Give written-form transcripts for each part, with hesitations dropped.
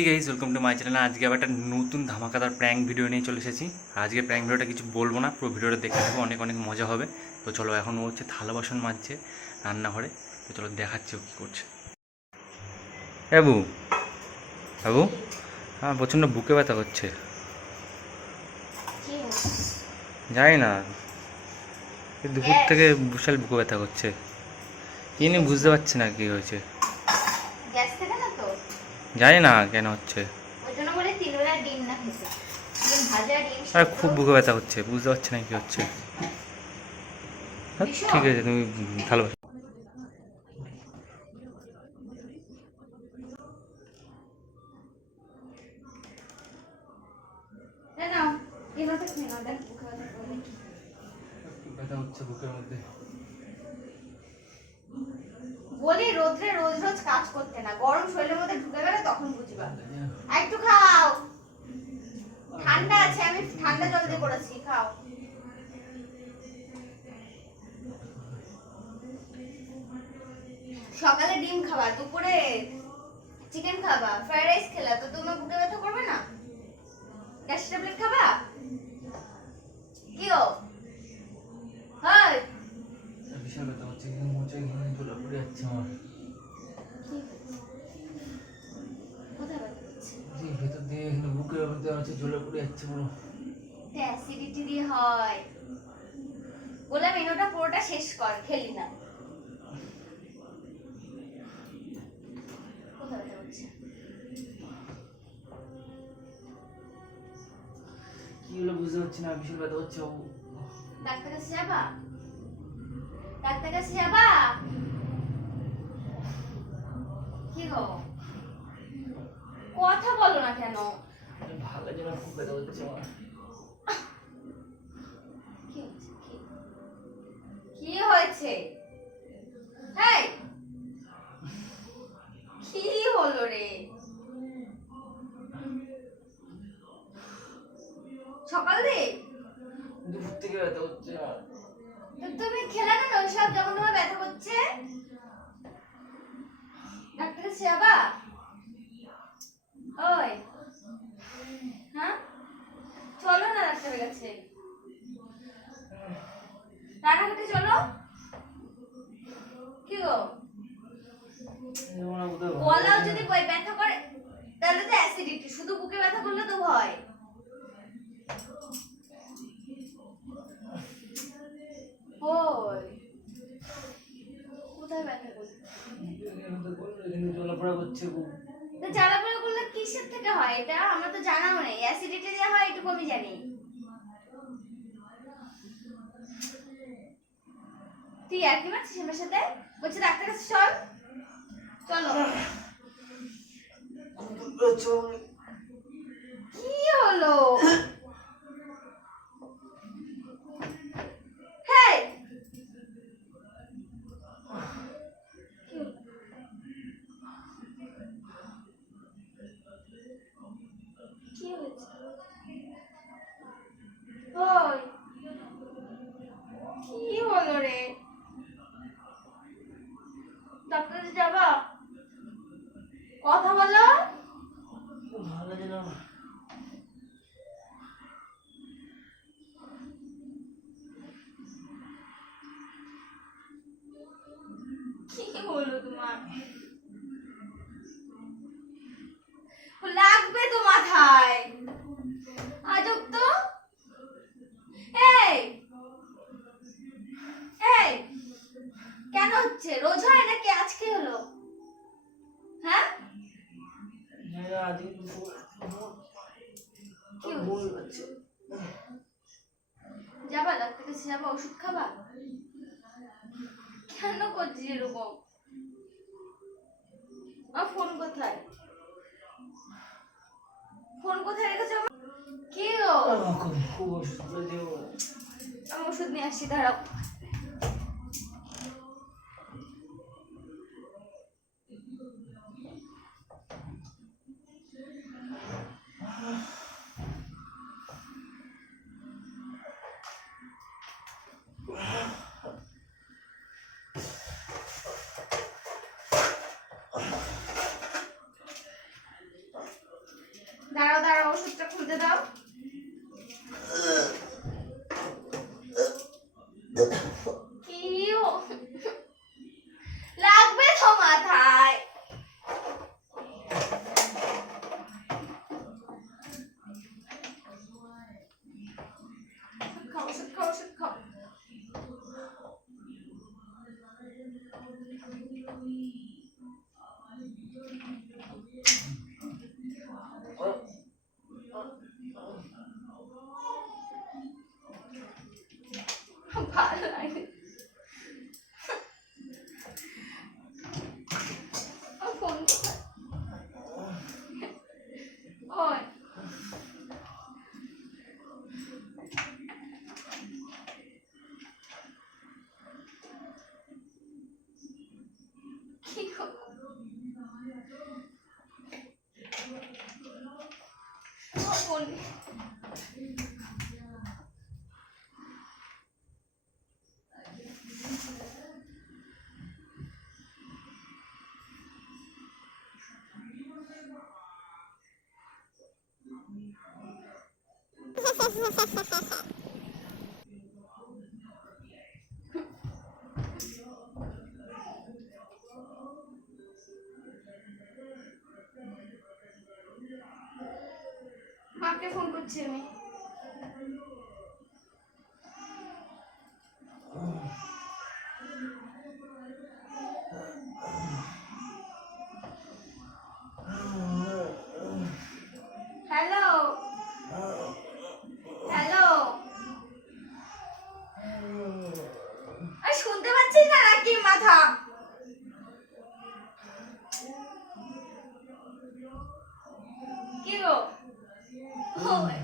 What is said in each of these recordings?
Hey guys, welcome to my channel. আজকে আবার একটা নতুন ধামাকাদার প্র্যাঙ্ক ভিডিও নিয়ে চলে এসেছি। আর আজকে প্র্যাঙ্ক ভিডিওটা কিছু বলবো না, পুরো ভিডিওটা দেখতে থাকবো, অনেক অনেক মজা হবে। তো চলো, এখন ও হচ্ছে থালা বাসন মাজছে রান্নাঘরে। তো চলো দেখাচ্ছি ও কী করছে। বাবু বাবু, হ্যাঁ প্রচণ্ড বুকে ব্যথা করছে। জানি না, দুপুর থেকে বিশাল বুকে ব্যথা করছে। কি নিয়ে বুঝতে পারছি না কি হয়েছে, জানি না কেন হচ্ছে। আর খুব বুকে ব্যথা হচ্ছে, বুঝতে পারছি না কি হচ্ছে। ঠিক আছে, তুমি ভালো। ব্যথা হচ্ছে বুকের মধ্যে। বলি রোদ্রে রোজ রোজ কাজ করতে না, গরম শরীরের মধ্যে ঢুকে গেলে তখন বুঝবা। একটু খাও, ঠান্ডা আছে, আমি ঠান্ডা জল দিয়ে করেছি, খাও। সকালে ডিম খাবা, দুপুরে চিকেন খাবা, ফ্রাইড রাইস খেলা, তো তোমার বুকে ব্যথা করবে না? গ্যাস ট্যাবলেট খাবা? কিও হাই, বিশাল ব্যথা হচ্ছে, কিন্তু মোচে ঘিরে ঝোলা পড়ে যাচ্ছে আমার। কোথায় ব্যথা করছে? এই ভেতর দিয়ে এখানে বুকের মধ্যে আছে, ঝোলা পড়ে যাচ্ছে পুরো। অ্যাসিডিটি দিয়ে হয়। বললাম মেনুটা পুরোটা শেষ কর, খেলি না। কোথায় ব্যথা করছে? কি হলো বুঝতে পারছি না, বিশাল ব্যথা হচ্ছে। ডাক্তার কাছে যাবা? ডাক্তার কাছে যাবা? কি গো, কথা বলো না কেন? ভালো লাগে না, খুব ব্যথা হচ্ছে আমার। কি হয়েছে? কি হয়েছে? এই, কি হলো রে? সকালে দুপুর থেকে ব্যথা হচ্ছে আমার। তো তুমি খেলা কেন ওইসব যখন তোমার ব্যথা করছে? ডাক্তার কাছে যাবা? ওই, হ্যাঁ চলো না ডাক্তারের কাছে, রানাঘাটে চলো। কি গো, গলাও যদি ব্যথা করে তাহলে তো অ্যাসিডিটি, শুধু বুকে ব্যথা করলে তো ভয়। ওই কোথায় ব্যথা করছে? জ্বালাপোড়া করছে খুব। তো জ্বালাপোড়া করলে কিসের থেকে হয়? এটা আমার তো জানাও নেই। অ্যাসিডিটি দিয়ে হয় এটুকু আমি জানি। তুই আর কি মারছিস আমার সাথে? বলছি ডাক্তার কাছে চল, চলো। কি হলো? হেই, কি হয়েছে? ওই কি হলো রে? ডাক্তারে যাবা? কথা বলো। ভালো লাগে না। কি হলো তোমার? লাগবে তো মাথায়, আজব তো। এই এই, কেন হচ্ছে? রোজ হয় নাকি আজকে হলো? হ্যাঁ, কি হচ্ছে? যাবা ডাক্তার কাছে, যাবা, ওষুধ খাবা? কেন করছিস এরকম? আমার ফোন কোথায়? ফোন কোথায় রেখেছো আমার? কি গো, আমি ওষুধ নিয়ে আসছি, দাঁড়াও। ভালো লাগে ফোন ওই কি ফোন মাকে ফোন করছি আমি হ্যালো হ্যালো শুনতে পাচ্ছিস না নাকি মাথা কি গো ওই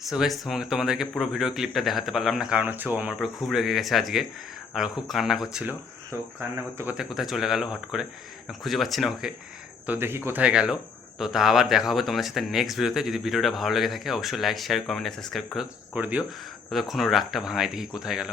সো গাইস তোমাদেরকে পুরো ভিডিও ক্লিপটা দেখাতে পারলাম না, কারণ হচ্ছে ও আমার উপরে খুব রেগে গেছে আজকে, আর ও খুব কান্না করছিল। তো কান্না করতে করতে কোথায় চলে গেল হট করে, খুঁজে পাচ্ছি না ওকে। তো দেখি কোথায় গেল। তো তা আবার দেখা হবে তোমাদের সাথে নেক্সট ভিডিওতে। যদি ভিডিওটা ভালো লেগে থাকে অবশ্যই লাইক শেয়ার কমেন্ট সাবস্ক্রাইব করে দিও। ততক্ষণ ওর রাগটা ভাঙায়, দেখি কোথায় গেল।